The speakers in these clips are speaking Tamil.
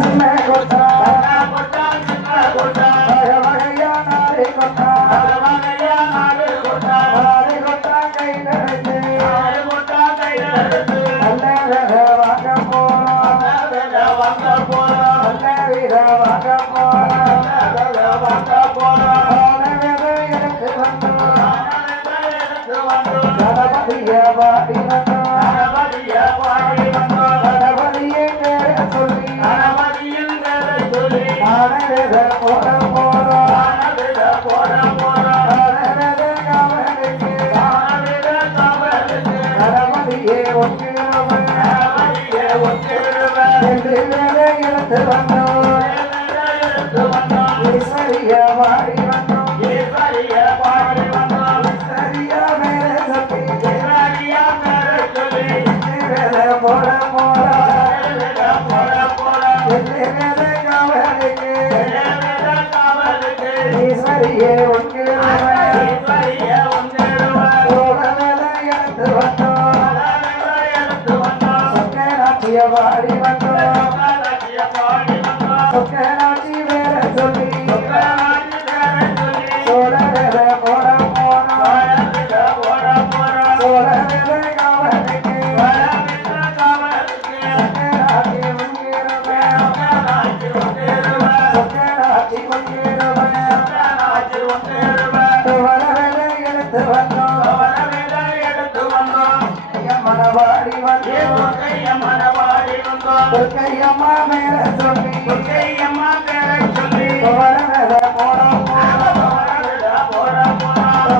சின்ன கொட்டா வகை வகையா நாடு கொட்டா நாடு கொட்டா கையில வச்சு நல்ல வித வாங்க போறோம் நல்ல வித வாங்க போறோம் எடுத்து வந்தோம் கணபதிய பாடி வந்தோம் கணபதியை பேர சொல்லி ஆனவித போட போறோம் ஆனவித காவலுக்கு கணபதியே ஒன்றிருவன் என்று வேலை எடுத்து வந்தோம் ஈஸ்வரிய வாடி வந்தோம் ஈஸ்வரியா மேலே சொல்லி வேலை போட வேலை காவலுக்கு ஈஸ்வரியே ஒன்றிருவன் போட வேலை எடுத்து வந்தோம் சொக்கநாட்டிய வாடி வந்தோம் சொக்கநாட்டி வேலை சொல்லி சோழ வேலை போட சோழ வேலை காவலுக்கு சொக்கநாட்டி வர வேலை எடுத்து வந்தோம் மனவாடி வந்தோம் துர்க்கையம்மா மேல சொல்லி வர வேலை போட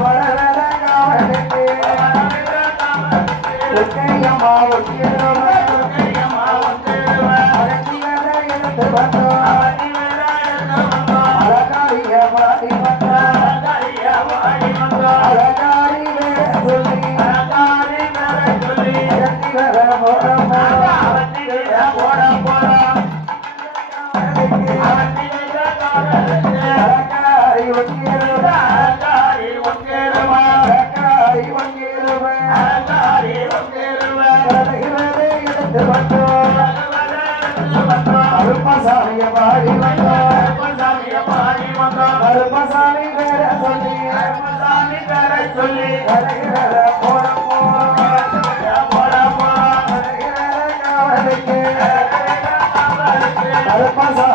வர வேலை காவலுக்கு துர்க்கையம்மா அகத்தி வேலை எடுத்து வந்தோம் அழகாரிய வாடி வந்தோம் அழகாரி வேலை சொல்லி அகத்தி வேலை போட அழகாரி எடுத்து வந்தோம் அருப்பசாமிய பாடி வந்தோம் அருப்பசாமி பேர சொல்லி அழகிற போட காவலுக்கு அருப்பசாமி